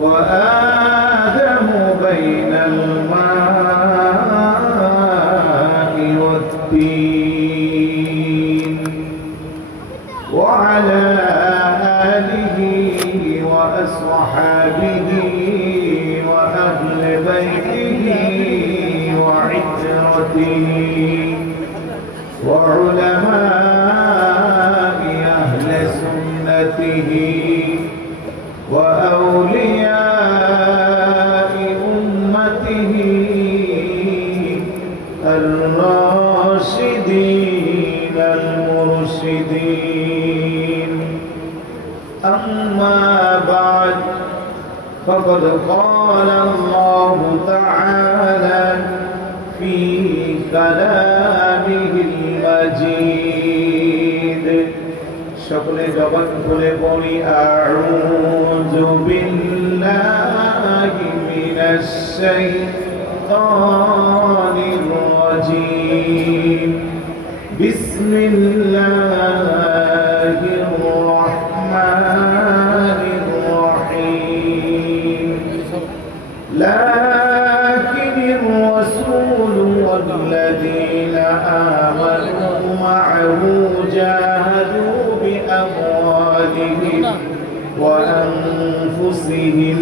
وآدم بين الماء والطين وعلى آله وأصحابه وأهل بيته وعترته وعلماء أهل سنته وأولياء أمته الراشدين المرشدين. أما بعد، فقد قال الله تعالى في كلامه المجيد সকলে জবান খুলে পড়ি আউযু বিল্লাহি মিনাশ শাইতানির রাজীম বিসমিল্লাহির রাহমানির রাহিম লাকিনির রাসূলু ওয়াল্লাযীনা আমানু মা'আহু জাহাদু بأموالهم وأنفسهم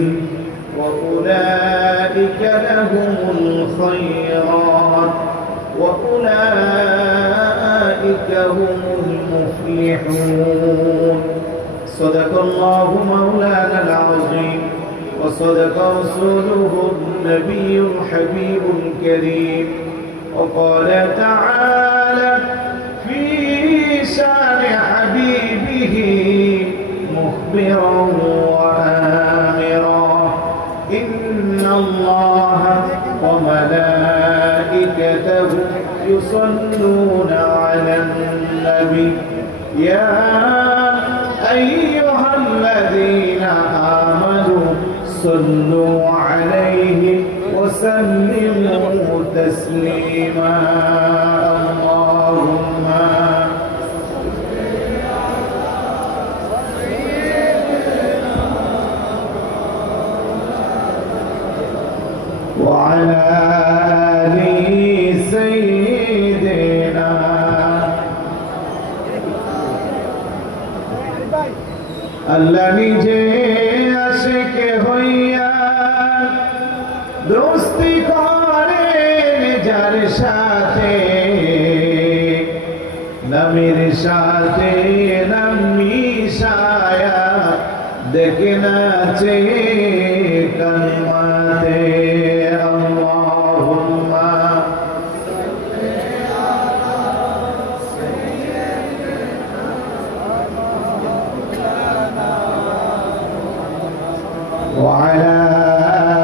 وأولئك لهم الخيرات وأولئك هم المفلحون. صدق الله مولانا العظيم وصدق رسوله النبي الحبيب الكريم. وقال تعالى في شان حبيبه مخبرا وآمرا إن الله وملائكته يصلون على النبي يا أيها الذين آمنوا صلوا عليه وسلموا تسليما. اللهم وعلى آل سيدنا আল্লাহ নিজে আশিক হইয়া দোস্তি করেন যার সাথে নবীর সাথে নাম মিশায়া দেখে নাচে কালিমাতে আল্লাহুম্মা وعلى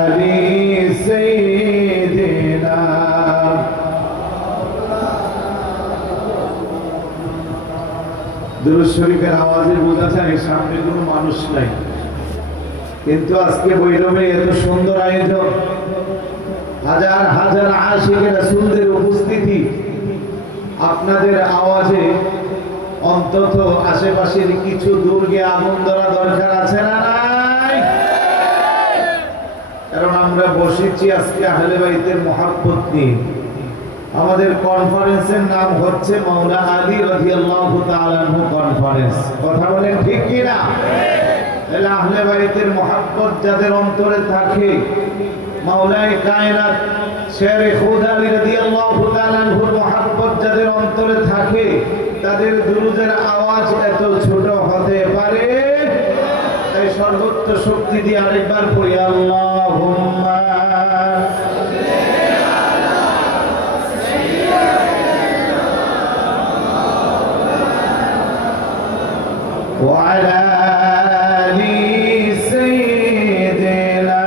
آل سيدنا দুরূদ শরীফের আওয়াজে বোঝা যায় সামনে কোনো মানুষ নাই, কিন্তু আজকে বৈরবে এত সুন্দর আয়োজন, হাজার হাজার আশিক রাসূলদের উপস্থিতি, আপনাদের আওয়াজে অন্তত আশেপাশের কিছু দূরকে আগুন ধরা দরকার আছে না নাই? কারণ আমরা বসেছি আজকে আহলে বাইতের মহব্বত নিয়ে। আমাদের কনফারেন্সের নাম হচ্ছে মাওলা আলী রাদিয়াল্লাহু তাআলা আনহু কনফারেন্স। কথা বলেন ঠিক কি না? তাহলে আহলে বাইতের মহব্বত যাদের অন্তরে থাকে, মাওলায়ে কায়নাত শের খুদ আলী রাদিয়াল্লাহু তাআলা আনহুর মহব্বত যাদের অন্তরে থাকে, তাদের দুরূদের আওয়াজ এত ছোট হতে পারে? তাই সর্বোচ্চ শক্তি দিয়ে আরেকবার পড়ি আল্লাহুম্মা وعلى آل سيدنا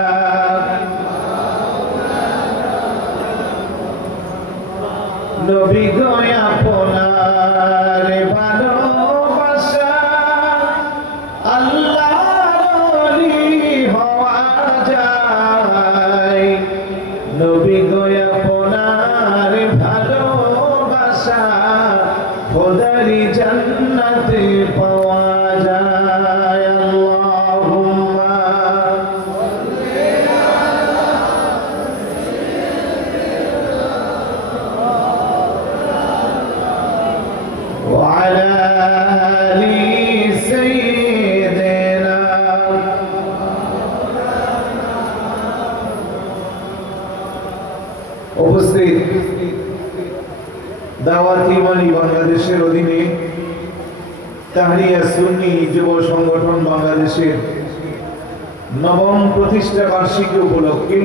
নবী গো আপনার ভালোবাসা আল্লাহর ওলি হওয়া যায়। নবী গো আপনার ভালোবাসা খোদারি জান্নাতে পাওয়া যায়। উপস্থিত দাওয়াত ইমানি বাংলাদেশের অধীনে তাহরিয়া সুন্নি যুব সংগঠন বাংলাদেশের নবম প্রতিষ্ঠা বার্ষিকী উপলক্ষে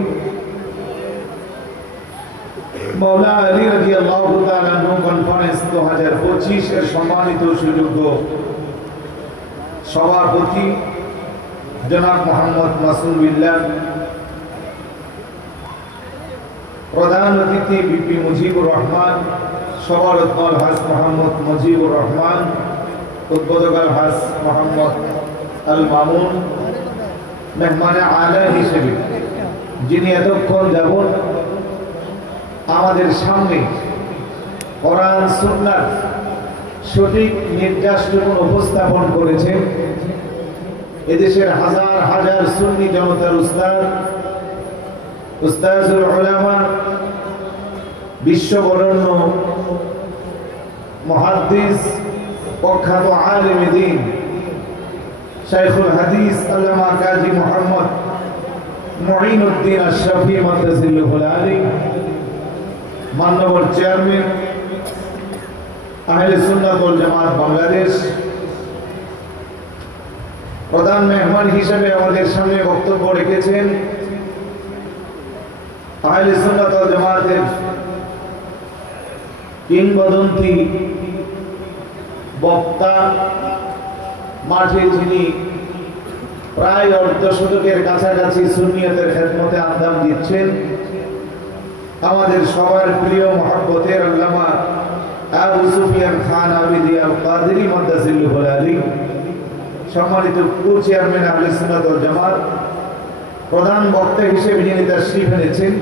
মাওলা আলী রাদিয়াল্লাহু তাআলা আনহু কনফারেন্স 2025 এর সম্মানিত সুযোগ্য সভাপতি জনাব মোহাম্মদ মাসুম বিল্লাহ, প্রধান অতিথি বিপি মুজিবুর রহমান, সভারত্ন আলহাজ মোহাম্মদ মুজিবুর রহমান, উদ্বোধক আলহাজ মোহাম্মদ আল মামুন, মেহমানে আলা হিসেবে যিনি এতক্ষণ যাবৎ আমাদের সামনে কোরআন সুন্নাহর সঠিক নির্দেশটুকু উপস্থাপন করেছেন, এদেশের হাজার হাজার সুন্নি জনতার উস্তাজুল উলামা, বিশ্ববরণ্য মুহাদ্দিস, প্রখ্যাত আলেম দ্বীন শাইখুল হাদিস আল্লামা কাজী মুহাম্মদ মুঈনুদ্দিন আশরাফী মাদ্রাসাতুল আলী, মাননীয় চেয়ারম্যান আহলে সুন্নাত ওয়াল জামাত বাংলাদেশ, প্রধান মেহমান হিসেবে আমাদের সামনে বক্তব্য রেখেছেন আহলে সুন্নাত ওয়াল জামাতের কিংবদন্তি বক্তা, মাঠে যিনি প্রায় অর্ধ শতকের কাছাকাছি সুন্নিয়তের খেদমতে আঞ্জাম দিচ্ছেন, আমাদের সবার প্রিয় মহব্বতের আল্লামা আবু সুফিয়ান খান আবিদি আল কাদেরী মাদ্রাসাতুল আলী, সম্মানিত কো চেয়ারম্যান আহলে সুন্নাত ওয়াল জামাত, প্রধান বক্তা হিসেবে যিনি তাশরীফ এনেছেন,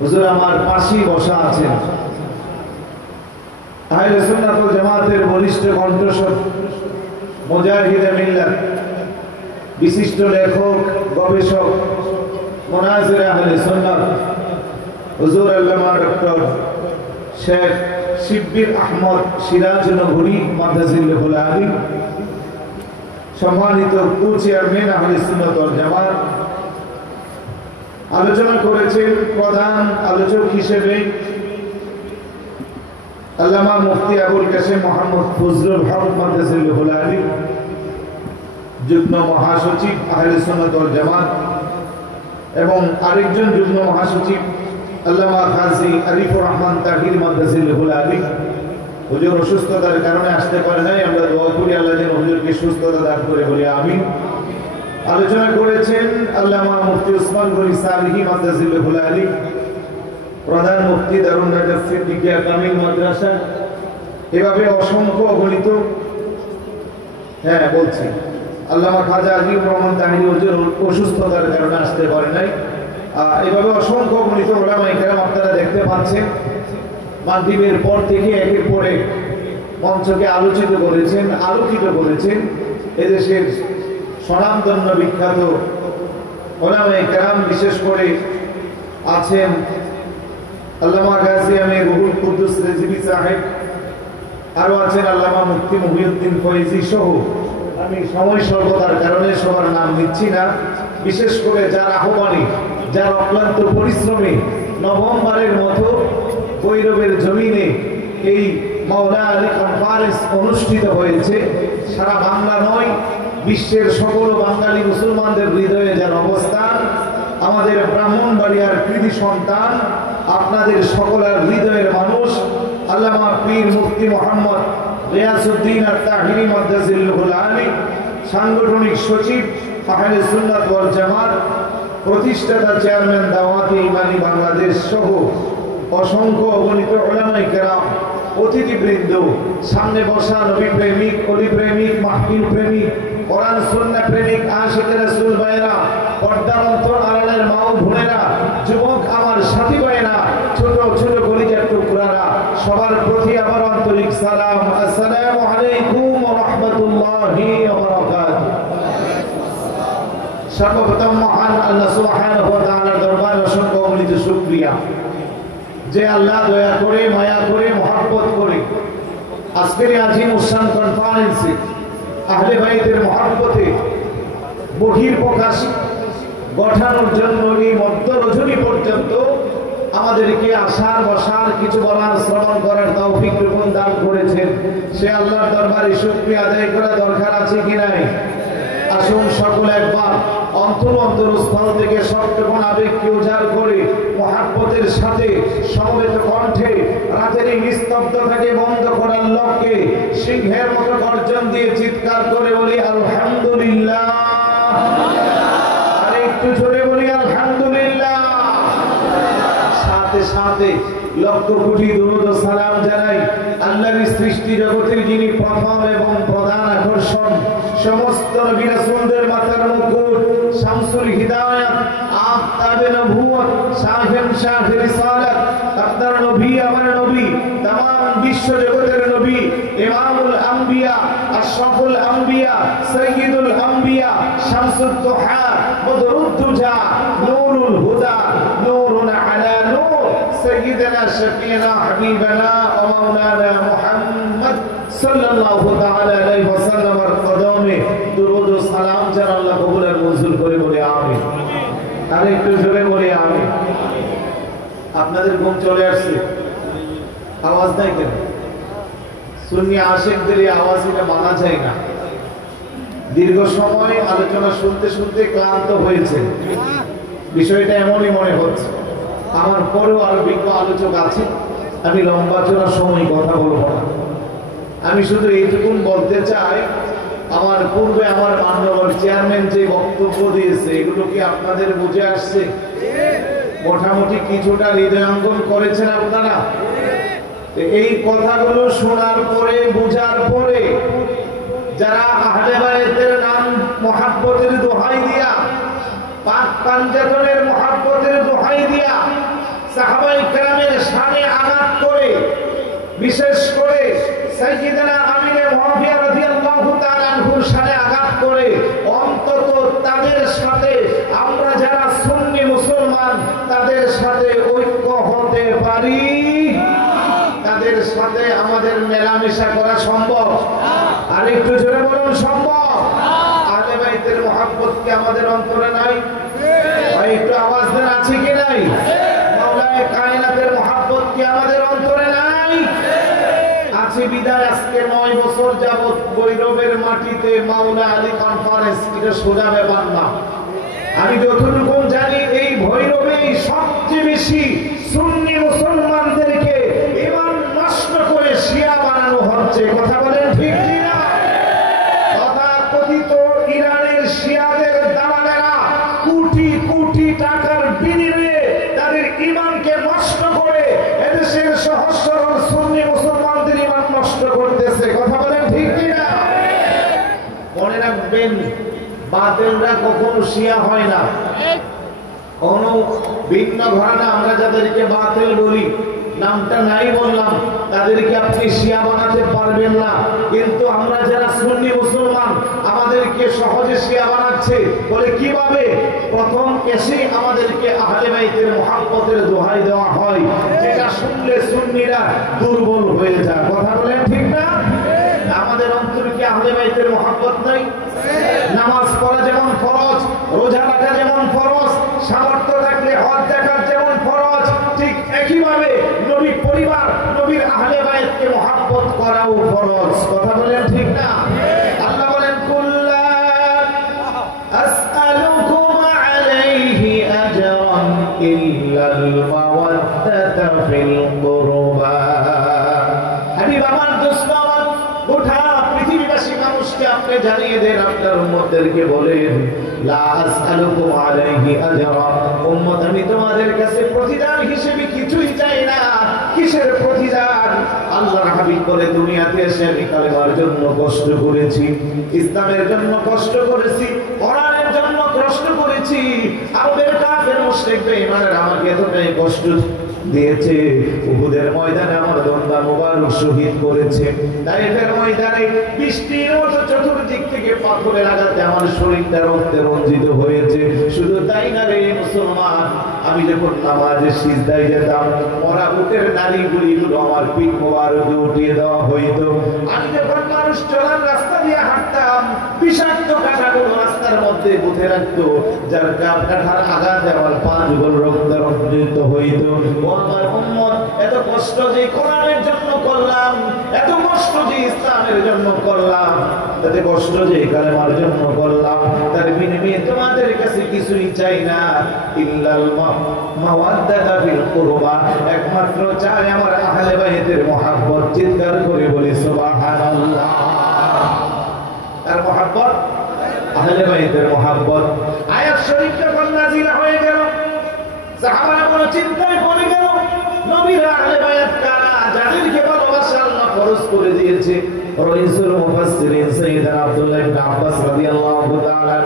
হুজুর আমার পাশেই বসা আছেন, আহলে সুন্নাত ওয়াল জামাতের বলিষ্ঠ কণ্ঠস্বর, মুজাহিদে মিল্লাত, বিশিষ্ট লেখক, গবেষক, মুনাজির আহলে সুন্নাত হুজুর আল্লামা ডক্টর শেখ শিব্বির আহমদ সিরাজ নগরী মাদ্রাসাতুল আলী, সম্মানিত কো চেয়ারম্যান আহলে সুন্নাত ওয়াল জামাত। আলোচনা করেছেন প্রধান আলোচক হিসেবে আল্লামা মুফতি আবুল কাসেম মোহাম্মদ ফজলুল হক মাদ্রাসাতুল আলী, যুগ্ম মহাসচিব আহলে সুন্নাত ওয়াল জামাত, এবং আরেকজন যুগ্ম মহাসচিব আল্লামা কাজী আরিফুর রহমান তাহির মাদ্রাসাতুল আলী। হুজুর অসুস্থতার কারণে আসতে পারে নাই, আমরা দোয়া করি আল্লাহ যেন হুজুরকে সুস্থতা দান করে, বলি আমিন। আলোচনা করেছেন আল্লামা মুফতি উসমান গনি সালেহী মাদ্রাসাতুল আলী, প্রধান মুফতি দারুন নাজাত সিদ্দিকিয়া কামিল মাদ্রাসা, এভাবে অসংখ্য অগণিত, বলছি আল্লামা খাজা আজিম রহমান তাহির হুজুর অসুস্থতার কারণে আসতে পারে নাই, এভাবে অসংখ্য অগণিত উলামায়ে কেরাম আপনারা দেখতে পাচ্ছেন। মাগরিবের পর থেকে একের পর এক মঞ্চকে আলোকিত করেছেন এদেশের স্বনামধন্য বিখ্যাত উলামায়ে কেরাম, বিশেষ করে আছেন আল্লামা গাজী আমির রুহুল কুদ্দুস রেজভী সাহেব, আরো আছেন আল্লামা মুফতি মুহিউদ্দিন ফয়েজী সহ, আমি সময় স্বল্পতার কারণে সবার নাম নিচ্ছি না। বিশেষ করে যার আহ্বানে, যার অক্লান্ত পরিশ্রমে নভেম্বরের মতো ভৈরবের জমিনে এই মাওলা আলী কনফারেন্স অনুষ্ঠিত হয়েছে, সারা বাংলা নয় বিশ্বের সকল বাঙালি মুসলমানদের হৃদয়ে যার অবস্থান, আমাদের ব্রাহ্মণবাড়িয়ার কৃতি সন্তান, আপনাদের সকলের হৃদয়ের মানুষ আল্লামা পীর মুফতি মোহাম্মদ রিয়াসউদ্দিন আত-তাহিরি মাদ্রাসাতুল আলী, সাংগঠনিক সচিব আহলে সুন্নাত ওয়াল জামাত, প্রতিষ্ঠাতা চেয়ারম্যান দাওয়াতে ইমানি বাংলাদেশ সহ অসংখ্য অগণিত উলামায়ে কেরাম, অতিথিবৃন্দ, সামনে বসা নবী প্রেমিক, অলি প্রেমিক, মাহফিল প্রেমিক, কোরআন সুন্নাহ প্রেমিক, আশিকে রাসূল ভাইরা, পর্দার অন্তর আড়ালের মা ও বোনেরা, যুবক আমার সাথী ভাইরা, ছোট ছোট কলিজার টুকরারা, সবার প্রতি আমার আন্তরিক সালাম, আসসালামু আলাইকুম ওয়া রাহমাতুল্লাহি ওয়া বারাকাতুহু। সর্বপ্রথম মহান আল্লাহ সুবহানাহু ওয়া তাআলার দরবারে অসংখ্য অগণিত শুকরিয়া, যে আল্লাহ দয়া করে, মায়া করে, মহব্বত করে আজকের আজিম উসান কনফারেন্সে আহলে বাইতের মহব্বতে বহির প্রকাশ গঠানোর জন্য এই মধ্য রজনী পর্যন্ত আমাদেরকে আসার বসার কিছু বলার শ্রবণ করার তৌফিক দান করেছেন। সে আল্লাহর দরবারে শুকরিয়া আদায় করা দরকার আছে কি নাই? আসুন সকলে একবার অন্তরস্থল থেকে সবটুকু আবেগকে উজাড় করে মহাব্বতের সাথে সমবেত কণ্ঠে রাতের এই নিস্তব্ধতাকে বন্ধ করার লক্ষ্যে সিংহের মতো গর্জন দিয়ে চিৎকার করে বলি আলহামদুলিল্লাহ। আর একটু জোরে বলি আলহামদুলিল্লাহ। সাথে সাথে লক্ষ কোটি দুরূদ ও সালাম জানাই আল্লাহর সৃষ্টি জগতের যিনি প্রথম এবং প্রধান আকর্ষণ, সমস্ত নবী রাসূলদের মাথার মুকুট, শামসুল হিদায়াত, আফতাবে নবুয়ত, শাহ রিসালাত, আপনার নবী আমার নবী, तमाम বিশ্ব জগতের নবী, ইমামুল আম্বিয়া, আশরাফুল আম্বিয়া, সাইয়্যিদুল আম্বিয়া, শামসুদ দুহা, বদরুদ দুজা, নূরুল হুদা, নূরুন আলা নূর, সাইয়্যিদুনা শাফিনা হাবিবানা ওয়া মাওলানা মুহাম্মদ সাল্লাল্লাহু তাআলা আলাইহি ওয়াসাল্লামের কদমে দুরূদ ও সালাম যেন আল্লাহ কবুল আর মঞ্জুর করে বলে আমিন। আর একটু জোরে বলে আমিন। আপনাদের ঘুম চলে আসছে, আওয়াজ নাই কেন? সুন্নি আশিকদের এই আওয়াজ এটা মানা যায় না। দীর্ঘ সময় আলোচনা শুনতে শুনতে ক্লান্ত হয়েছে, বিষয়টা এমনই মনে হচ্ছে। আমার পরেও আরো বিজ্ঞ আলোচক আছে, আমি লম্বা চড়া সময় কথা বলবো না। আমি শুধু এইটুকুন বলতে চাই, আমার পূর্বে আমার মাননীয় চেয়ারম্যান যে বক্তব্য দিয়েছে এগুলো কি আপনাদের বুঝে আসছে? মোটামুটি কিছুটা হৃদয়ঙ্গম করেছেন আপনারা? এই কথাগুলো শোনার পরে বুঝার পরে যারা আহলে বায়তের নাম মহাব্বতের দোহাই দিয়া, পাক পাঞ্জাতনের মহাব্বতের দোহাই দিয়া সাহাবায়ে কেরামের শানে আঘাত করে, বিশেষ করে সাইয়্যিদানা আমিনে মুআবিয়া রাদিয়াল্লাহু তাআলা আনহুর শানে আঘাত করে, অন্তত তাদের সাথে আমরা যারা সুন্নি মুসলমান তাদের সাথে ঐক্য হতে পারি, তাদের সাথে আমাদের মেলামেশা করা সম্ভব? আর একটু জোরে বলুন সম্ভব? আহলে বাইতের মহব্বত কি আমাদের অন্তরে নাই? ভাই একটু আওয়াজ দেন, আছে কি নাই? মাওলায়ে কায়নাতের মহব্বত কি আমাদের অন্তরে নাই? আছে বিদায় আজকে 9 বছর যাবত ভৈরবের মাটিতে মাওলা আলী কনফারেন্স, এটা সোজা ব্যাপার না। আমি যতটুকু জানি এই ভৈরবেই সবচেয়ে বেশি সুন্নি মুসলমানদেরকে ঈমান নষ্ট করে শিয়া বানানো হচ্ছে। কথা বলেন ঠিক কি না? তথাকথিত ইরানের শিয়াদের দালালেরা কোটি কোটি টাকার বিনিময়ে তাদের ঈমানকে নষ্ট করে এদেশের সহজ সরল সুন্নি মুসলমানদের ঈমান নষ্ট করতেছে। কথা বলেন ঠিক কি না? মনে রাখবেন, বাতিলরা কখনো শিয়া হয় না। কোন ভিন্ন ঘরানা আমরা যাদেরকে বাতিল বলি, নামটা নাই বললাম, তাদেরকে আপনি শিয়া বানাতে পারবেন না। কিন্তু আমরা যারা সুন্নি মুসলমান আমাদেরকে সহজে শিয়া বানাচ্ছে। বলে কিভাবে? প্রথম এসে আমাদেরকে আহলে বাইতের মুহাব্বতের দোহাই দেওয়া হয়, যেটা শুনলে সুন্নিরা দুর্বল হয়ে যায়। কথা বলেন ঠিক না? আমাদের অন্তরে কি আহলে বাইতের মুহাব্বত নাই? নামাজ পড়া যেমন ফরজ, রোজা রাখা যেমন ফরজ, সামর্থ্য থাকলে হজ যাকাত যেমন ফরজ, ঠিক একইভাবে নবী পরিবার, নবীর আহলে বাইতকে মুহাব্বত করাও ফরজ। কথা বলেন ঠিক না? আল্লাহ বলেন কুল্লা আসআলুকুম আলাইহি আজরান ইল্লাল মাওয়াদ্দাতা ফিল কুরবা। হাবিব আমার দোস্ত আমার, গোটা পৃথিবীবাসী মানুষকে আপনি জানিয়ে দেন, আপনার উম্মতদেরকে বলেন লা আসআলুকুম আলাইহি আজরা, উম্মত আমি তোমাদের কাছে প্রতিদান হিসেবে কিছুই চাই না। কিসের প্রতিদান? আল্লাহর হাবিব বলে দুনিয়াতে এসে আমি কালেমার জন্য কষ্ট করেছি, ইসলামের জন্য কষ্ট করেছি, কোরআনের জন্য কষ্ট করেছি। আরবের কাফের মুশরিক বেঈমানরা আমাকে এতটাই কষ্ট দিয়েছে, উহুদের ময়দানে আমার দন্দা মোবারক শহীদ করেছে, তাইফের ময়দানে বৃষ্টির মতো চতুর্দিক থেকে পাথরের আঘাতে আমার শরীরটা রক্তে রঞ্জিত হয়েছে। শুধু তাই না রে মুসলমান, আমি যখন নামাজে সিজদায় যেতাম ওরা উটের নারীগুলো আমার পিঠ মোবারকে উঠিয়ে দেওয়া হইতো। আমি যখন মানুষ চলার রাস্তা দিয়ে হাঁটতাম বিষাক্ত কাঁটাগুলো রাস্তার মধ্যে পুঁতে রাখতো, যার কাঁটার আঘাতে আমার পাঁচগুলো রক্তারঞ্জিত হইতো। আমার উম্মত এত কষ্ট যে কোরআনের জন্য করলাম, এত কষ্ট যে ইসলামের জন্য করলাম, এত কষ্ট যে কালেমার জন্য করলাম, তার বিনিময়ে তোমাদের কাছে কিছুই চাই না, ইল্লাল মাওয়াদ্দাতা ফিল কুরবা, একমাত্র চাই আমার আহলে বাইতের মহব্বত। চিৎকার করে বলি সুবহানাল্লাহ। তার মহব্বত, আহলে বাইতের মহব্বত। আয়াত শরীফটা কোন নাযিল হয়ে গেল, সাহাবারা বড় চিন্তায় পড়ে গেল, নবীর আহলে বাইত কারা, যাদেরকে ভালোবাসা আল্লাহ ফরজ করে দিয়েছে। রাইসুল মুফাসসিরিন সাইয়্যিদুনা আব্দুল্লাহ ইবনে আব্বাস রাদিয়াল্লাহু তাআলা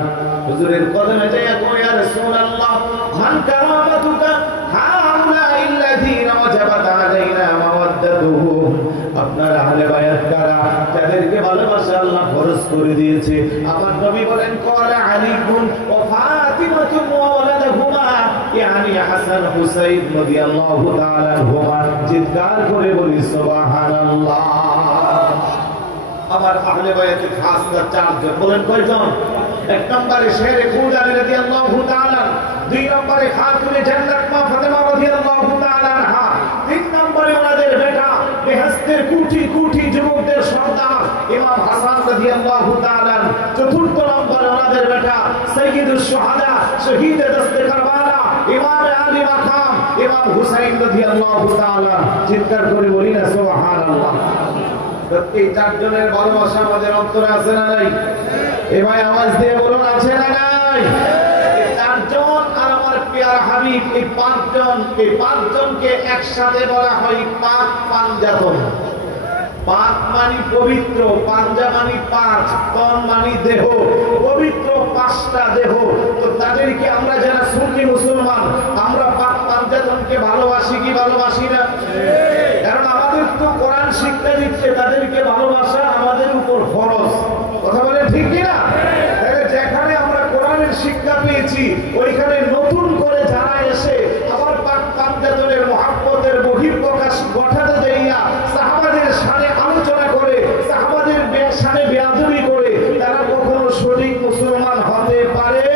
হুজুরের কদমে যায়, ইয়া রাসূলুল্লাহ মান কারামাতুকা হাউলা ইল্লাযীনা ওয়াজাবাত আলাইনা মাওয়াদ্দাতুহুম, আপনার আহলে বায়াত কারা, যাদেরকে ভালোবাসা আল্লাহ ফরজ করে দিয়েছে। আমার নবী বলেন ক্বালা আলীকুম ওয়া ফাতিমাতু ওয়া ওয়ালাদুহুমা, ইয়ানি হাসান হুসাইন রাদিয়াল্লাহু তাআলা আনহুমা। চিৎকার করে বলি সুবহানাল্লাহ। আমার আহলে বায়াতের খাস চারজন, বলেন কয়জন? এক নম্বরে শেরে খুদানি রাদিয়াল্লাহু তাআলা, দুই নম্বরে খাতুনে জান্নাত মা ফাতেমা রাদিয়াল্লাহু তাআলা আনহা, তিন নম্বরে ওনাদের বেটা বেহেশতের কোটি কোটি যুবকদের সর্দার ইমাম হাসান রাদিয়াল্লাহু তাআলা, চতুর্থ নম্বরে ওনাদের বেটা সাইয়্যিদুশ শুহাদা শহীদে দস্তে কারবালা ইমাম আলী মাকাম ইমাম হুসাইন রাদিয়াল্লাহু তাআলা। চিৎকার করে বলি না সুবহানাল্লাহ। এই চারজনের ভালোবাসা আমাদের অন্তরে আছে না নাই? এ ভাই আওয়াজ দিয়ে বলুন, আছে না নাই? এই চারজন আর আমার প্রিয় হাবিব, এই পাঁচজনকে একসাথে বলা হয় পাক পাঞ্জাতন। পাক মানে পবিত্র, পাঞ্জা মানে পাঁচ, তন মানে দেহ, পবিত্র পাঁচটা দেহ। তো তাদেরকে আমরা যারা সুন্নি মুসলমান, আমরা পাক পাঞ্জাতনকে ভালোবাসি কি ভালোবাসি না? কারণ আমাদের তো কোরআন শিক্ষা দিচ্ছে, তাদেরকে ভালোবাসা আমাদের উপর ফরজ। কথা বলে ঠিক কিনা? যেখানে আমরা কোরআনের শিক্ষা পেয়েছি, ওইখানে নতুন করে যারা এসে আবার পাক পাঞ্জাতনের মহব্বতের বহিঃপ্রকাশ ঘটাতে যাইয়া সাহাবাদের সামনে আলোচনা করে, সাহাবাদের সামনে বেয়াদবি করে, তারা কখনো সঠিক মুসলমান হতে পারে?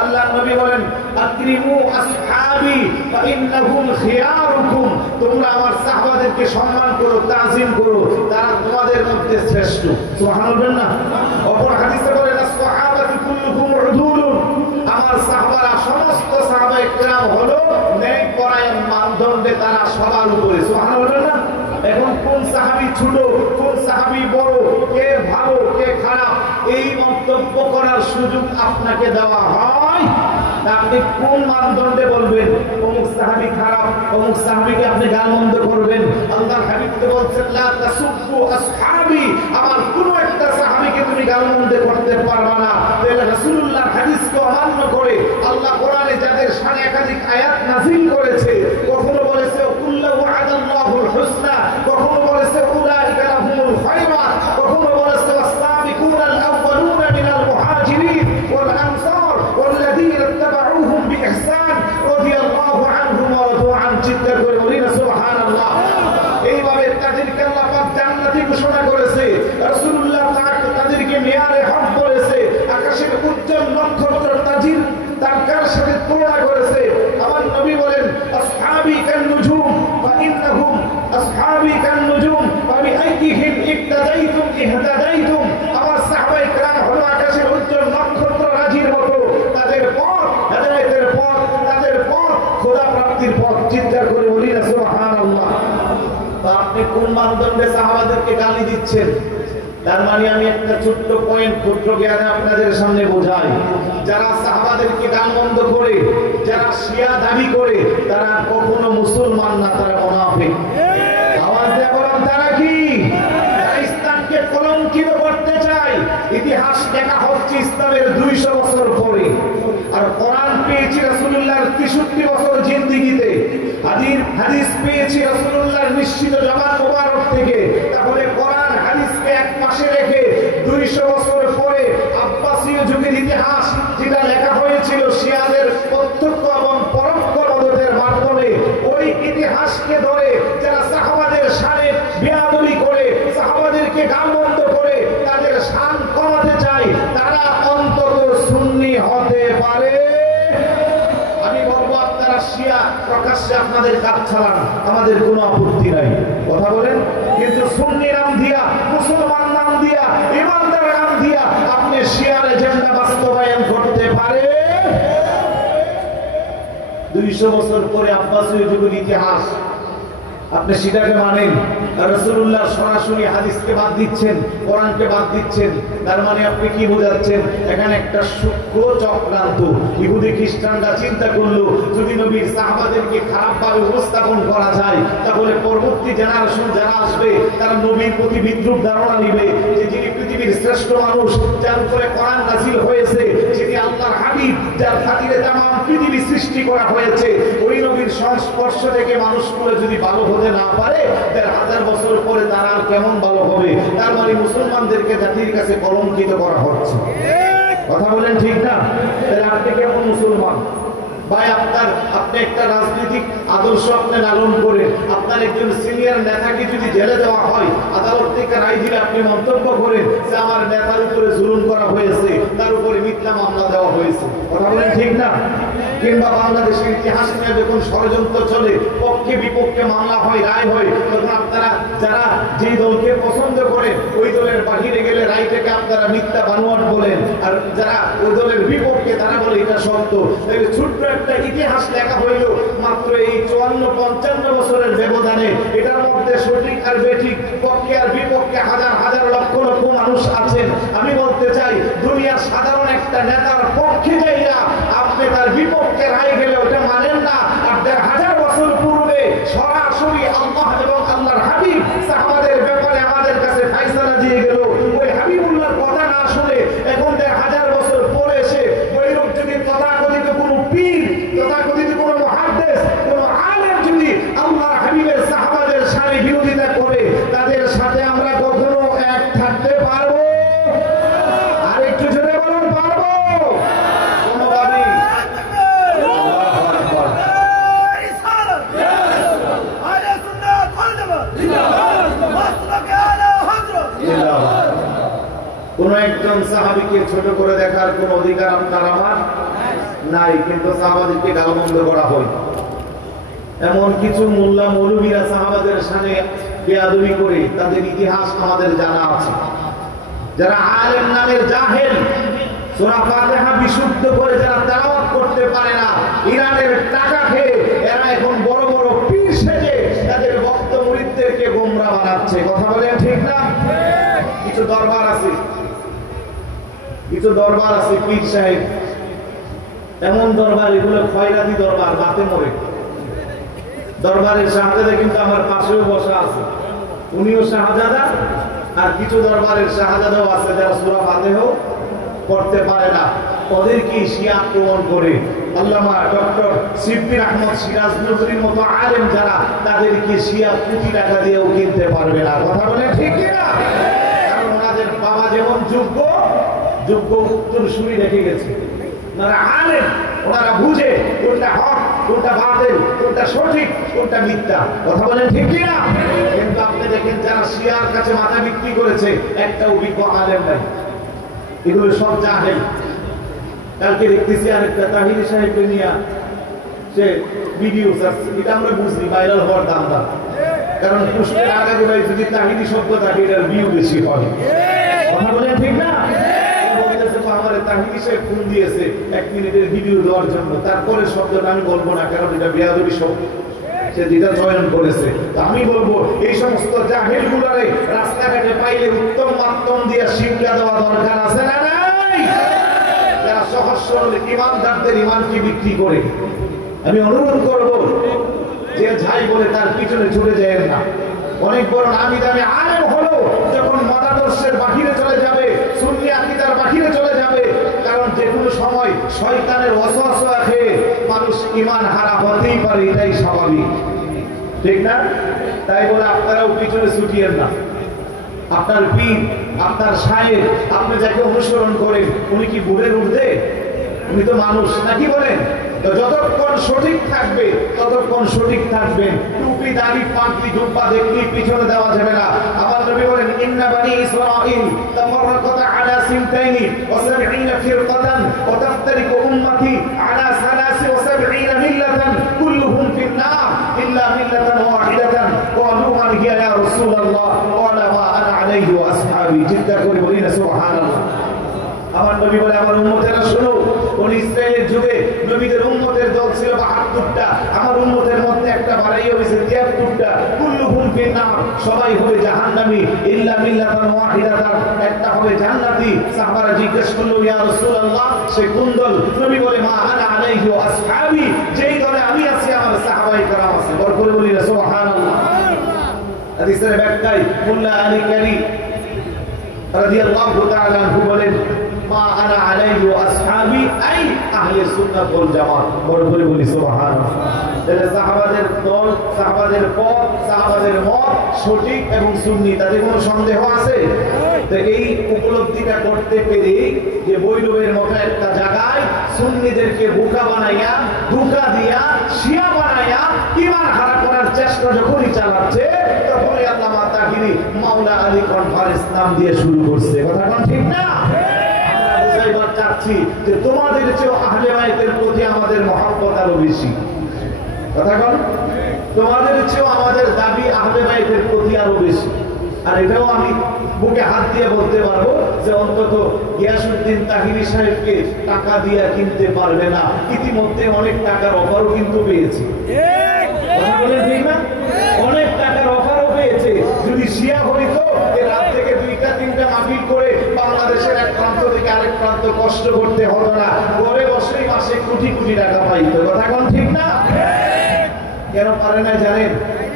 আল্লাহ নবী বলেন আকরিমু আসহাবি ফাইন্নাহুম খিয়ারুকুম, তোমরা আমার সাহাবাদেরকে সম্মান করো, তাজিম করো, তারা তোমাদের মধ্যে শ্রেষ্ঠ। সুবহানাল্লাহ না? অপর হাদিসে বলেন আসহাবাতু কুল্লুকুম উদুলুন, আমার সাহাবারা সমস্ত সাহাবায়ে কেরাম হলো ন্যায় পরায়ণ, মানদণ্ডে তারা সবার উপরে। সুবহানাল্লাহ না? এখন কোন সাহাবী ছোট, কোন সাহাবী বড়, কে ভালো কে খারাপ, এই মন্তব্য করার সুযোগ আপনাকে দেওয়া হয়। আপনি কোন মানদণ্ডে বলবেন অমুক সাহাবী খারাপ, অমুক সাহাবীকে আপনি গালমন্দ করবেন? আল্লাহর হাবিব তো বলছেন লা তাসুব্বু আসহাবি, আমার কোন একটা সাহাবীকে তুমি গালমন্দ করতে পারবে না। তাহলে রাসূলুল্লাহর হাদিসকে অমান্য করে আল্লাহ কোরআনে যাদের শানে একাধিক আয়াত নাযিল করেছে, কখনো বলেছে কুল্লু ওয়া'দাল্লাহুল হুসনা, কখনো বলেছে উলাইকা লাহুমুল খায়রাত, কখনো বলেছে ওয়াস-সাবিকুনাল আউওয়ালুনা মিনাল মুহাজিরিন ওয়াল আনসার ওয়াল্লাযীনা ইত্তাবাউহুম বিইহসান রাদিয়াল্লাহু আনহুম ওয়া রাদু আন। চিৎকার করে বলি না সুবহানাল্লাহ। এইভাবে তাদেরকে আল্লাহ পাক জান্নাতি ঘোষণা করেছে, রাসূলুল্লাহ তাদেরকে মেয়ারে হক বলেছে, আকাশের উজ্জ্বল নক্ষত্র তাজির তারকার সাথে তুলনা করেছে। আমার নবী বলেন আসহাবি কান নুজুম ফাইন্নাহুম আসহাবি কান নুজুম ফাবিআইহিম ইক্তাদাইতুম ইহতাদাইতুম, আমার সাহাবায়ে কেরাম হলো আকাশের উজ্জ্বল নক্ষত্র রাজির মতো, তাদের পথ হেদায়েতের পথ, তাদের পথ খোদা প্রাপ্তির পথ। চিৎকার করে বলি না সুবহানাল্লাহ। তো আপনি কোন মানদণ্ডে সাহাবাদেরকে গালি দিচ্ছেন? তার মানে আমি একটা ছোট্ট পয়েন্ট, ক্ষুদ্র জ্ঞানে আপনাদের সামনে বোঝাই, যারা সাহাবাদেরকে গালমন্দ করে, যারা শিয়া দাবি করে, তারা কখনো মুসলমান না, তারা মুনাফিক। আওয়াজ দিয়ে বলেন তারা কি? তারা ইসলামকে কলঙ্কিত করতে চায়। ইতিহাস দেখা হচ্ছে ইসলামের 200 বছর পরে, আর কোরআন পেয়েছি রাসূলুল্লাহর 63 বছর জিন্দেগিতে, হাদিস পেয়েছি রাসূলুল্লাহর নিশ্চিত জবান মোবারক থেকে। তাহলে কোরআন হাদিসকে এক পাশে রেখে 200 বছর পরে আব্বাসীয় যুগের ইতিহাস যেটা লেখা হয়েছিল শিয়াদের প্রত্যক্ষ এবং প্রকাশ্যে আপনাদের কাজ চালান, আমাদের কোনো আপত্তি নাই, কথা বলেন। কিন্তু সুন্নি নাম দিয়া, মুসলমান নাম দিয়া, ইমানদার নাম দিয়া আপনি শিয়ার এজেন্ডা বাস্তবায়ন করতে পারেন? 200 বছর পরে আব্বাসীয় যুগের ইতিহাস আপনি সেটাকে মানেন, রাসূলুল্লাহ সরাসরি হাদিসকে বাদ দিচ্ছেন, কোরআনকে বাদ দিচ্ছেন, তার মানে আপনি কি বোঝাচ্ছেন? এখানে একটা সূক্ষ্ম চক্রান্ত। ইহুদি খ্রিস্টানরা চিন্তা করলো যদি নবীর সাহাবাদেরকে খারাপভাবে উপস্থাপন করা যায়, তাহলে পরবর্তী জেনারেশন যারা আসবে তারা নবীর প্রতি বিদ্রূপ ধারণা নিবে যে যিনি পৃথিবীর শ্রেষ্ঠ মানুষ, যার উপরে কোরআন নাযিল হয়েছে, যিনি আল্লাহর হাবিব, যার খাতিরে তামাম পৃথিবী সৃষ্টি করা হয়েছে, ওই নবীর সংস্পর্শ থেকে মানুষগুলো যদি ভালো হতে না পারে, 1000 বছর পরে তারা আর কেমন ভালো হবে? তার মানে মুসলমানদেরকে জাতির কাছে কলঙ্কিত করা হচ্ছে, কথা বলেন ঠিক না? তাহলে আপনি কেমন মুসলমান ভাই? আপনি একটা রাজনৈতিক আদর্শ আপনি লালন করেন, আপনার একজন সিনিয়র নেতাকে যদি জেলে দেওয়া হয়, আদালত থেকে রায় দিলে আপনি মন্তব্য করেন যে আমার নেতার উপরে জুলুম করা হয়েছে, তার উপরে মিথ্যা মামলা দেওয়া হয়েছে, কথা বলেন ঠিক না? কিংবা বাংলাদেশের ইতিহাস নিয়ে যখন ষড়যন্ত্র চলে, পক্ষে বিপক্ষে মামলা হয়, রায় হয়, তখন আপনারা যারা যে দলকে পছন্দ করেন ওই দলের বাহিরে গেলে রায়টাকে আপনারা মিথ্যা বানোয়াট বলেন, আর যারা ওই দলের বিপক্ষে তারা বলে এটা সত্য। ছোট্ট একটা ইতিহাস লেখা হইল মাত্র এই 54-55 বছরের ব্যবধানে। এটার মধ্যে সঠিক আর বেঠিক, পক্ষে আর বিপক্ষে হাজার হাজার লক্ষ লক্ষ মানুষ আছেন। আমি বলতে চাই দুনিয়ার সাধারণ একটা নেতার পক্ষে যাইয়া আপনি তার বিপক্ষে রায় গেলে ওটা মানেন না, আর 1000 বছর পূর্বে সরাসরি আল্লাহ এবং আল্লাহর হাবিব সাহাবাদের ব্যাপারে আমাদের কাছে ফায়সালা দিয়ে গেল। ওই হাবিবুল্লাহর কথা না শুনে এখন 1000 বছর পরে এসে ওইরূপ যদি তথাকথিত কোনো পীর, তথাকথিত কোনো মুহাদ্দিস, কোনো আলেম যদি আল্লাহর হাবিবের সাহাবাদের সাথে বিরোধিতা করে, তাদের সাথে আমরা কখনো এক থাকতে পারবো? আর একটু জোরে বলুন, পারবো? কোনোভাবেই। কোন একজন সাহাবীকে ছোট করে দেখার কোন অধিকার আপনার আমার নাই, কিন্তু সাহাবাদেরকে গালমন্দ করা হয়। এমন কিছু মোল্লা মৌলবীরা সাহাবাদের সাথে বেয়াদবি করে, তাদের ইতিহাস আমাদের জানা আছে। যারা আলেম নামের জাহেল, সূরা ফাতিহা বিশুদ্ধ করে যারা তেলাওয়াত করতে পারে না, ইরানের টাকা খেয়ে এরা এখন বড় বড় পীর সেজে তাদের ভক্ত মুরিদদেরকে গোমরা বানাচ্ছে, কথা বলেন ঠিক না? কিছু দরবার আছে, কিছু দরবার আছে পীর সাহেব, এমন দরবার, এগুলো খয়রাতি দরবার, বাতে মরে। দরবারের শাহজাদা কিন্তু আমার পাশেও বসা আছে, উনিও শাহজাদা, আর কিছু দরবারের শাহজাদাও আছে যারা সূরা ফাতিহা পড়তে পারে না, ওদেরকে শিয়া আক্রমণ করে। আল্লামা ডক্টর সিদ্দিক আহমদ সিরাজ নজরীর মতো আলেম যারা, তাদেরকে শিয়া কোটি টাকা দিয়েও কিনতে পারবে না, কথা বলে ঠিক কিনা? কারণ ওনাদের বাবা যেমন যোগ্য উত্তরসূরি রেখে গেছে। ওনারা আলেম, ওনারা বুঝে কোনটা হক, কোনটা বাতিল, কোনটা সঠিক, কোনটা মিথ্যা, কথা বলেন ঠিক কিনা? কিন্তু আপনি দেখেন যারা শিয়ার কাছে মাথা বিক্রি করেছে, একটা অভিজ্ঞ আলেম নাই, এগুলো সব জাহেল। কালকে দেখতেছি আরেকটা তাহিরি সাহেবকে নিয়ে সে ভিডিও ছাড়ছে, এটা আমরা বুঝি ভাইরাল হওয়ার দামটা, কারণ পুষ্পের আগাগোড়ায় যদি তাহিরি শব্দ থাকে এটার ভিউ বেশি হয়, কথা বলেন ঠিক না? আমার তাহিরি সাহেব ফোন দিয়েছে 1 মিনিটের ভিডিও দেওয়ার জন্য, তারপরে শব্দটা আমি বলবো না, কারণ এটা বেয়াদবি শব্দ, সে যেটা চয়ন করেছে। আমি বলবো এই সমস্ত জাহেল গুলারে রাস্তাঘাটে পাইলে উত্তম মাধ্যম দিয়ে শিক্ষা দেওয়া দরকার আছে না নাই? যারা সহজ সরল ইমানদারদের ইমানকে বিক্রি করে, আমি অনুরোধ করব যে ঝাই বলে তার পিছনে ছুটে যায় না। অনেক বড় নামি দামি আলেম হলো যখন মতাদর্শের বাহিরে চলে যাবে, সুন্নি আকীদার বাহিরে চলে যাবে, কারণ যে কোনো সময় শয়তানের ওয়াসওয়াসা খেয়ে মানুষ ঈমান হারা হতেই পারে, এটাই স্বাভাবিক, ঠিক না? তাই বলে আপনারাও পিছনে ছুটিয়েন না। আপনার পীর, আপনার শায়েখ, আপনি যাকে অনুসরণ করেন, উনি কি ভুলের ঊর্ধ্বে? উনি তো মানুষ, নাকি বলেন? যতক্ষণ সঠিক থাকবে ততক্ষণ সঠিক থাকবেন। টুপি, দাড়ি, পাগড়ি, জুব্বা দেখলি পিছনে দেওয়া যাবে না। আবার নবী বলেন ইন্না বানি ইসরাঈল তাফাররাকাত আলা সিনতাইনি ওয়া সাবঈনা ফিরকাতান ওয়া তাফতারিকু উম্মতি আলা 73 মিল্লাতান কুল্লুহুম ফিন নার আলাইহি ওয়া আসহাবি, চিন্তা করে বলি না সুবহানাল্লাহ। আমার নবী বলে আমার উম্মতেরা শোনো, কোন ইসরায়েলের যুগে নবীদের উম্মতের দল ছিল ৭২টা, আমার উম্মতের মধ্যে একটা বাড়াই হয়েছে ৭৩টা। কুল্লুহুম ফিন্নার, সবাই হবে জাহান্নামী ইল্লা মিল্লাতান ওয়াহিদাতান, একটা হবে জান্নাতি। সাহাবারা জিজ্ঞেস করলো ইয়া রাসূলুল্লাহ সে কোন দল? নবী বলে মা আনা আলাইহি ওয়া আসহাবি, যেই দলে আমি আছি আমার সাহাবায়ে কেরাম আছে। বল করে বলি না সুবহানাল্লাহ। হাদিসের ব্যাখ্যায় মুল্লা আলী কারি রাদিয়াল্লাহু তাআলা আনহু বলেন মা আনা আলাইহি ওয়া আসহাবি আই আহলে সুন্নাত ওয়াল জামাত। বড় করে বলি সুবহানাল্লাহ। তাহলে সাহাবাদের দল, সাহাবাদের পথ, সাহাবাদের মত সঠিক এবং সুন্নি, তাতে কোনো সন্দেহ আছে? তো এই উপলব্ধিটা করতে পেরে যে বৈরবের মতো একটা জায়গায় সুন্নিদেরকে বোকা বানাইয়া, ধোঁকা দিয়া, শিয়া বানাইয়া ঈমান হারা করার চেষ্টা যখনই চালাচ্ছে, তখনই আল্লামা তাহিরি মাওলা আলী কনফারেন্স নাম দিয়ে শুরু করছে। কথা কোন ঠিক না? চাচ্ছি যে তোমাদের চেয়ে আহলে বাইতের প্রতি আমাদের মহব্বত আরো বেশি। কথা বল, তোমাদের চেয়েও আমাদের দাবি আহলে বাইতের প্রতি আরো বেশি। আর এটাও আমি বুকে হাত দিয়ে বলতে পারবো যে অন্তত গিয়াসউদ্দিন তাহিরি সাহেবকে টাকা দিয়ে কিনতে পারবে না, ইতিমধ্যে অনেক টাকার অফারও কিন্তু পেয়েছে। কথা বলে ঠিক না? অনেক টাকার অফারও পেয়েছে। যদি শিয়া হইতো রাত থেকে ২টা-৩টা মাহফিল করে বাংলাদেশের এক প্রান্ত থেকে আরেক প্রান্ত কষ্ট করতে হতো না, ঘরে বসেই মাসে কোটি কোটি টাকা পাইতো। কথা কোন ঠিক না? কেন পারে না জানেন?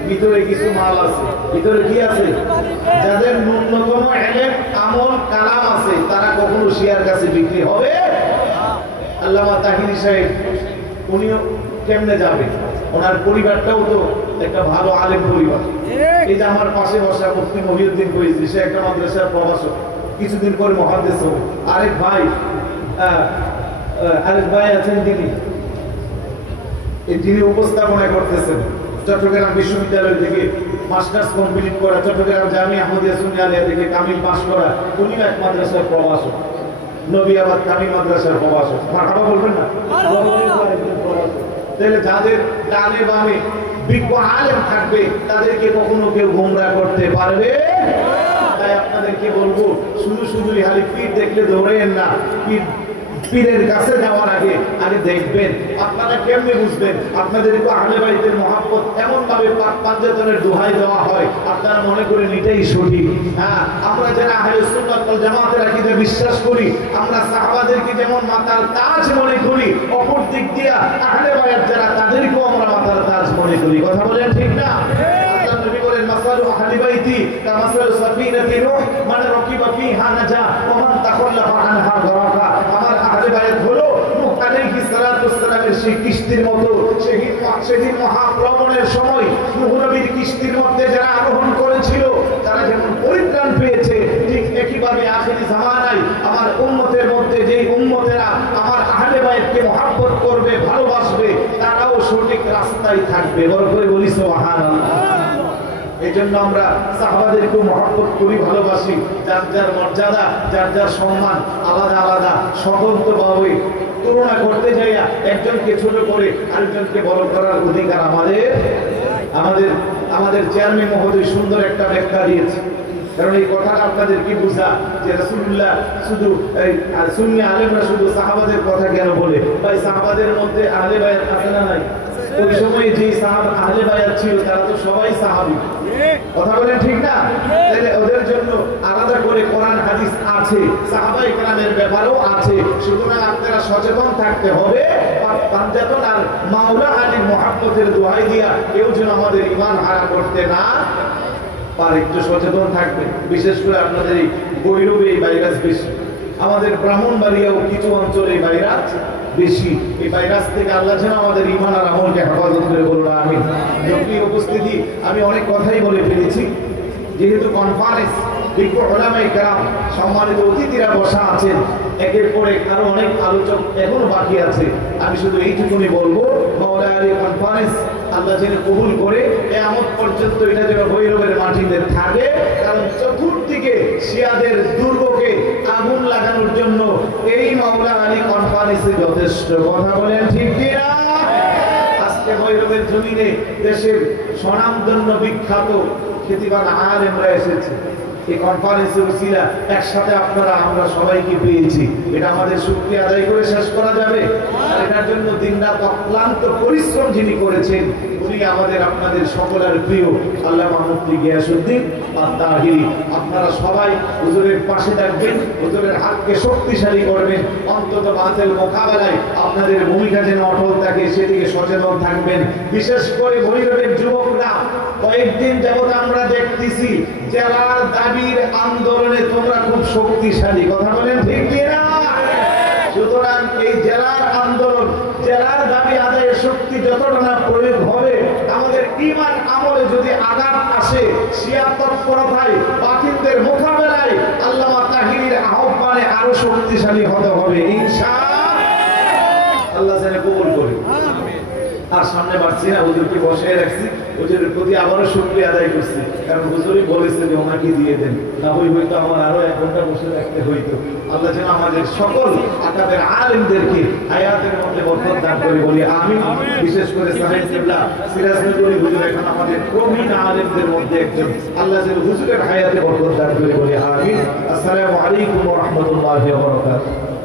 ভিতরে কিছু মাল আছে। ভিতরে কি আছে? যাদের ন্যূনতম ইলম, আমল, কালাম আছে, তারা কখনো শিয়ার কাছে বিক্রি হবে। আল্লামা তাহিরি সাহেব উনিও কেমনে যাবে? ওনার পরিবারটাও তো একটা ভালো আলেম পরিবার। এই যে আমার পাশে বসা মুফতি মহিউদ্দিন কইছি, সে একটা মাদ্রাসার প্রভাষক, কিছুদিন পরে মুহাদ্দিস হবে। আরেক ভাই আছেন যিনি উপস্থাপনা করতেছেন চট্টগ্রাম বিশ্ববিদ্যালয় থেকে মাস্টার্স কমপ্লিট করা, চট্টগ্রাম জামিয়া আহমদিয়া সুন্নি আলিয়া থেকে কামিল পাস করা, উনিও এক মাদ্রাসার প্রভাষক, নবিয়াবাদ কামিল মাদ্রাসার প্রভাষক। মারহাবা বলবেন না? তাহলে যাদের ডানে বামে বিজ্ঞ আলেম থাকবে, তাদেরকে কখনো কেউ গোমরাহ করতে পারবে। তাই আপনাদেরকে বলবো, শুধু শুধু খালি পীর দেখলে দৌড়েন না। পীরের কাছে যাওয়ার আগে দেখবেন আপনারা কেমনে বুঝবেন আপনাদেরকে আহলে বাইতের মহব্বত এমন ভাবে পাঞ্জাতনের দোহাই দেওয়া হয়, আপনারা মনে করেন এটাই সঠিক। হ্যাঁ, আমরা যারা আহলে সুন্নাত ওয়াল জামাতের আকীদা বিশ্বাস করি, আমরা সাহাবাদেরকে যেমন মাতার তাজ মনে করি, অপর দিক দিয়া আহলে বাইত যারা, তাদেরকেও আমরা মাতার তাজ মনে করি। কথা বলেন ঠিক না? নবী বলেন মাসালু আহলি বাইতি কামাসালু সাফিনাতি নূহ মান রাকিবা ফিহা নাজা ওয়া মান তাখাল্লাফা আনহা গারাকা। আমার আহলে বাইত হলো নূহ আলাইহিস সালাতু ওয়াস সালামের সেই কিস্তির মতো। সেদিন মহাপ্রলয়ের সময় নূহ নবীর কিস্তির মধ্যে যারা আরোহণ করেছিল, তারা যেমন পরিত্রাণ পেয়েছে, ঠিক একইভাবে আখিরি জামানায় আমার উম্মতের মধ্যে যেই উম্মতেরা আমার আহলে বাইতকে মহব্বত করবে, ভালোবাসবে, তারাও সঠিক রাস্তায় থাকবে। বড় করে বলি সুবহানাল্লাহ। এই জন্য আমরা সাহাবাদেরকে মহব্বত করি, ভালোবাসি। যার যার মর্যাদা, যার যার সম্মান আলাদা আলাদা, স্বতন্ত্রভাবে তুলনা করতে যাইয়া একজনকে ছোট করে আরেকজনকে বড় করার অধিকার আমাদের চেয়ারম্যান মহোদয় সুন্দর একটা ব্যাখ্যা দিয়েছে। কারণ এই কথাটা আপনাদের কি বুঝা যে রাসূলুল্লাহ শুধু সুন্নি আলেমরা শুধু সাহাবাদের কথা কেন বলে? ভাই, সাহাবাদের মধ্যে আহলে বায়াত আছে না নাই? ওই সময় যে সাহাবা আহলে বায়াত ছিল, তারা তো সবাই সাহাবী। কথা বলেন ঠিক না? তাহলে ওদের জন্য আলাদা করে কোরআন হাদিস আছে, সাহাবায়ে কেরামের ব্যাপারেও আছে। সুতরাং আপনারা সচেতন থাকতে হবে। পাঞ্জাতন আর মাওলা আলীর মহব্বতের দোহাই দিয়া কেউ যেন আমাদের ঈমান হারা করতে না পারে, একটু সচেতন থাকবে। বিশেষ করে আপনাদের এই বৈরবে এই ভাইরাস বেশি, আমাদের ব্রাহ্মণবাড়িয়াও কিছু অঞ্চলে এই ভাইরাস বেশি। এই ভাইরাস থেকে আল্লাহ যেন আমাদের ঈমান আর আমলকে হেফাজত করে, বলুন আমিন। জঙ্গি উপস্থিতি আমি অনেক কথাই বলে ফেলেছি। যেহেতু কনফারেন্স, বিজ্ঞ উলামায়ে কেরাম, সম্মানিত অতিথিরা বসা আছেন, একের পর এক আরো অনেক আলোচক এখনো বাকি আছে। আমি শুধু এইটুকুনি বলবো, মাওলা আলী কনফারেন্স আল্লাহ যেন কবুল করে কিয়ামত পর্যন্ত এটা যেন ভৈরবের মাটিতে থাকে। কারণ চতুর্দিকে শিয়াদের দুর্গকে আগুন লাগানোর জন্য এই মাওলা আলী কনফারেন্সে যথেষ্ট। কথা বলেন ঠিক কিনা? আজকে আজকে ভৈরবের জমিনে দেশের স্বনামধন্য বিখ্যাত খ্যাতিমান আলেমরা এসেছে। এই কনফারেন্সের উসিলা একসাথে আপনারা আমরা সবাইকে পেয়েছি, এটা আমাদের শুকরিয়া আদায় করে শেষ করা যাবে? আর এটার জন্য দিনরাত অক্লান্ত পরিশ্রম যিনি করেছেন উনি আমাদের আপনাদের সকলের প্রিয় আল্লামা মুফতি গিয়াসউদ্দিন আত-তাহিরি। আপনারা সবাই হুজুরের পাশে থাকবেন, হুজুরের হাতকে শক্তিশালী করবেন, অন্তত বাতিল মোকাবেলায় আপনাদের ভূমিকা যেন অটল থাকে সেদিকে সচেতন থাকবেন। বিশেষ করে ভৈরবের যুবকরা কয়েকদিন যাবত আমরা দেখতেছি জেলার দাবির আন্দোলনে তোমরা খুব শক্তিশালী, কথা বলেন ঠিক কিনা? সুতরাং এই জেলার আন্দোলন, জেলার দাবি আদায়ের শক্তি যতটা না প্রয়োগ হবে, আমাদের ঈমান আমলে যদি আঘাত আসে, শিয়া তৎপরতায় বাতিলদের মোকাবেলায় আল্লামা তাহিরির আহ্বানে আরো শক্তিশালী হতে হবে ইনশাআল্লাহ। আল্লাহ যেন কবুল করে। আর সামনে বাড়ছি না, হুজুরকে বসে রাখছি, হুজুরের প্রতি আবারও শুকরিয়া আদায় করছি, কারণ হুজুরই বলেছে যে ওনাকে দিয়ে দেন, না হয়তো আমার আরো 1 ঘন্টা বসে রাখতে হইতো। আল্লাহ যেন আমাদের সকল আকাবের আলেমদেরকে হায়াতের মধ্যে বরকত দান করে বলি আমিন। বিশেষ করে সাহেব কিবলা সিরাজ নবী হুজুর এখন আমাদের প্রবীণ আলেমদের মধ্যে একজন, আল্লাহ যেন হুজুরের হায়াতে বরকত দান করে বলি আমিন। আসসালামু আলাইকুম ওয়া রাহমাতুল্লাহি ওয়া বারাকাতুহু।